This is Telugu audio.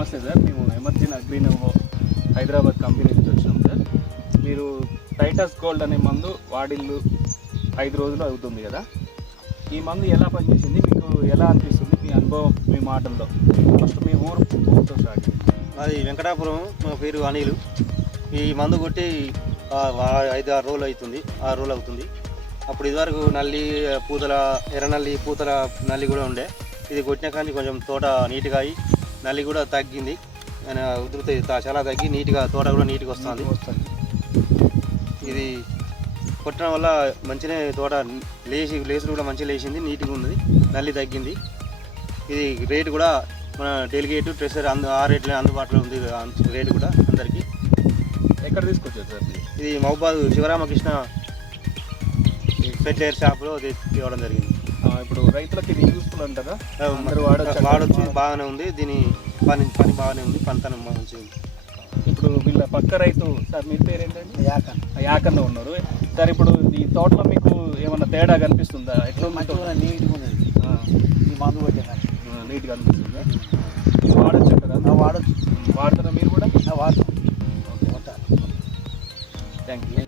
నమస్తే సార్ మేము ఎమర్జెన్ అగ్రీనోవో హైదరాబాద్ కంపెనీ నుంచి వచ్చాం సార్. మీరు టైటస్ గోల్డ్ అనే మందు వాడిల్లు ఐదు రోజులు అవుతుంది కదా. ఈ మందు ఎలా పనిచేసింది? మీకు ఎలా అనిపిస్తుంది? మీ అనుభవం మీ మాటల్లో. ఫస్ట్ మీ ఊరు ఊరితో స్టార్ట్ అది వెంకటాపురం మా పేరు అనిలు. ఈ మందు కొట్టి ఐదు ఆరు రోజులు అవుతుంది ఆరు రోజులు అవుతుంది. అప్పుడు ఇదివరకు నల్లి పూతల ఎర్ర నల్లి పూతల నల్లి కూడా ఉండే. ఇది కొట్టిన కానీ కొంచెం తోట నీట్గా అయ్యి నల్లి కూడా తగ్గింది. ఆయన ఉధృతి చాలా తగ్గి నీట్గా తోట కూడా నీట్గా వస్తుంది. వస్తుంది. ఇది కొట్టడం వల్ల మంచిగా తోట లేచి లేసులు కూడా మంచిగా లేచింది నీట్గా ఉంది నల్లి తగ్గింది. ఇది రేటు కూడా మన డెలిగేట్ ట్రెషర్ అందు ఆ రేట్లో అందుబాటులో ఉంది రేటు కూడా అందరికీ. ఎక్కడ తీసుకొచ్చారు సార్? ఇది మహబాద్ శివరామకృష్ణ ఫెర్టిలైజర్ షాప్లో ఇవ్వడం జరిగింది. ఇప్పుడు రైతులకి ఇది యూస్ఫుల్ అంటారా వాడొచ్చు బాగానే ఉంది. దీని పని పని బాగానే ఉంది పనితనం మంచిగా ఉంది. ఇప్పుడు వీళ్ళ పక్క రైతు సార్ మీ పేరు ఏంటండి యాకన్ యాకన్లో ఉన్నారు. సార్ ఇప్పుడు ఈ తోటలో మీకు ఏమైనా తేడా కనిపిస్తుందా? ఎక్కడో మంచిగా నీట్గా ఉన్నది ఈ మందు కొట్టినా. నీట్గా అనిపిస్తుంది వాడచ్చు కదా వాడచ్చు. వాడతారా మీరు కూడా? వాడతాం. Thank you